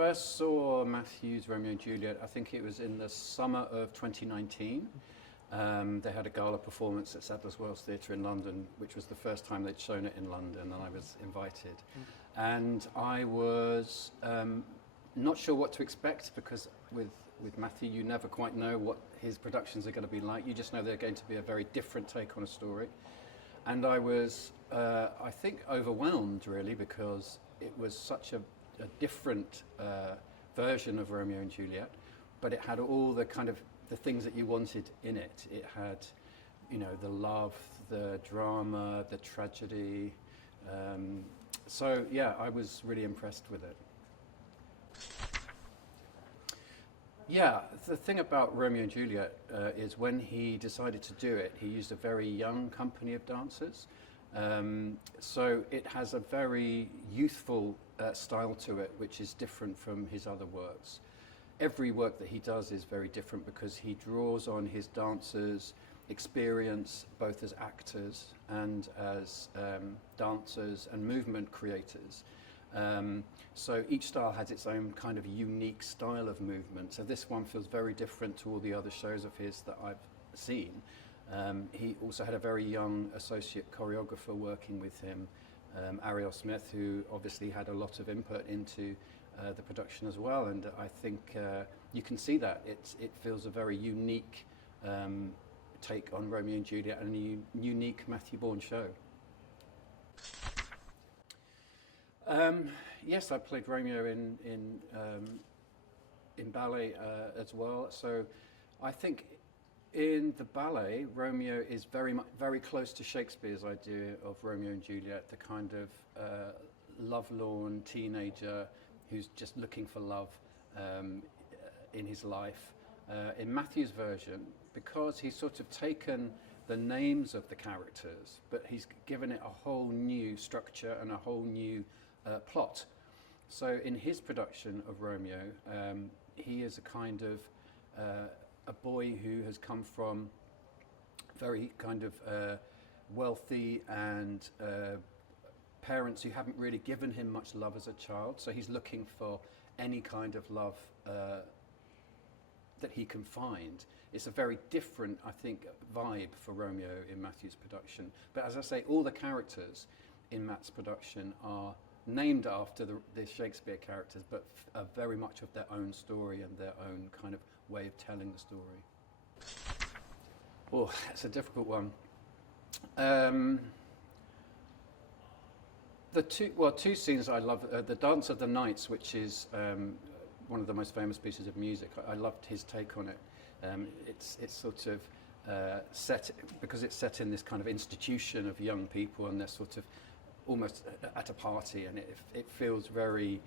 first saw Matthew's Romeo and Juliet, I think it was in the summer of 2019. They had a gala performance at Sadler's Wells Theatre in London, which was the first time they'd shown it in London, and I was invited. And I was not sure what to expect, because with Matthew, you never quite know what his productions are going to be like. You just know they're going to be a very different take on a story. And I was, I think, overwhelmed, really, because it was such a different version of Romeo and Juliet, but it had all the kind of the things that you wanted in it. It had, you know, the love, the drama, the tragedy. So yeah, I was really impressed with it. Yeah, the thing about Romeo and Juliet is when he decided to do it, he used a very young company of dancers. So it has a very youthful style to it, which is different from his other works. Every work that he does is very different because he draws on his dancers' experience, both as actors and as dancers and movement creators. So each style has its own kind of unique style of movement. So this one feels very different to all the other shows of his that I've seen. He also had a very young associate choreographer working with him, Ariel Smith, who obviously had a lot of input into the production as well. And I think you can see that. It feels a very unique take on Romeo and Juliet and a unique Matthew Bourne show. Yes, I played Romeo in ballet as well. So I think in the ballet, Romeo is very close to Shakespeare's idea of Romeo and Juliet, the kind of lovelorn teenager who's just looking for love in his life. In Matthew's version, because he's sort of taken the names of the characters, but he's given it a whole new structure and a whole new plot. So in his production of Romeo, he is a kind of a boy who has come from very kind of wealthy and parents who haven't really given him much love as a child. So he's looking for any kind of love that he can find. It's a very different, I think, vibe for Romeo in Matthew's production. But as I say, all the characters in Matt's production are named after the Shakespeare characters, but are very much of their own story and their own kind of way of telling the story. Oh, that's a difficult one. The two scenes I love, the Dance of the Nights, which is one of the most famous pieces of music. I loved his take on it. It's sort of set, because it's set in this kind of institution of young people, and they're sort of almost at a party, and it feels very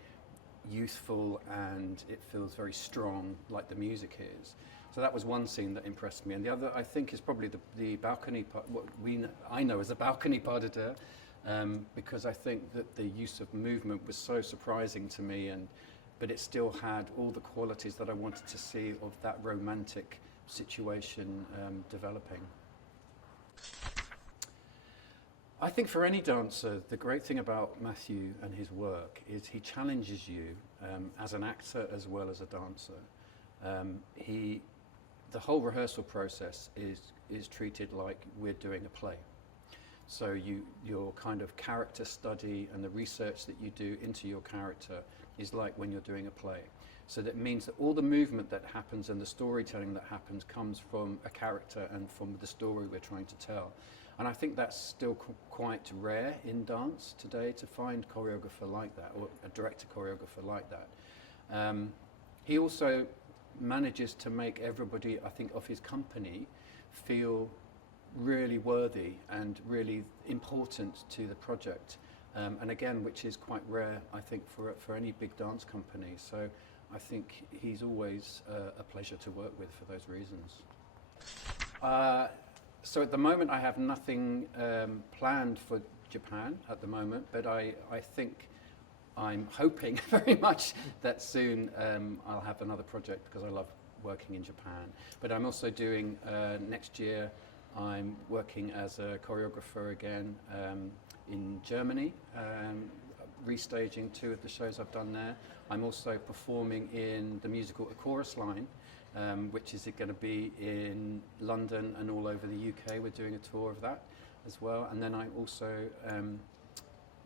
youthful and it feels very strong, like the music is. So that was one scene that impressed me, and the other, I think, is probably the balcony part, what I know as a balcony pas de deux, because I think that the use of movement was so surprising to me, but it still had all the qualities that I wanted to see of that romantic situation developing. I think for any dancer, the great thing about Matthew and his work is he challenges you as an actor as well as a dancer. The whole rehearsal process is treated like we're doing a play. So your kind of character study and the research that you do into your character is like when you're doing a play. So that means that all the movement that happens and the storytelling that happens comes from a character and from the story we're trying to tell. And I think that's still quite rare in dance today, to find a choreographer like that, or a director choreographer like that. He also manages to make everybody, I think, of his company feel really worthy and really important to the project. And again, which is quite rare, I think, for any big dance company. So I think he's always a pleasure to work with for those reasons. So at the moment, I have nothing planned for Japan at the moment, but I think I'm hoping very much that soon I'll have another project, because I love working in Japan. But I'm also doing, next year, I'm working as a choreographer again in Germany, restaging 2 of the shows I've done there. I'm also performing in the musical A Chorus Line, which is going to be in London and all over the UK. We're doing a tour of that as well. And then I'm also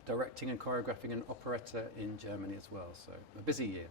directing and choreographing an operetta in Germany as well. So a busy year.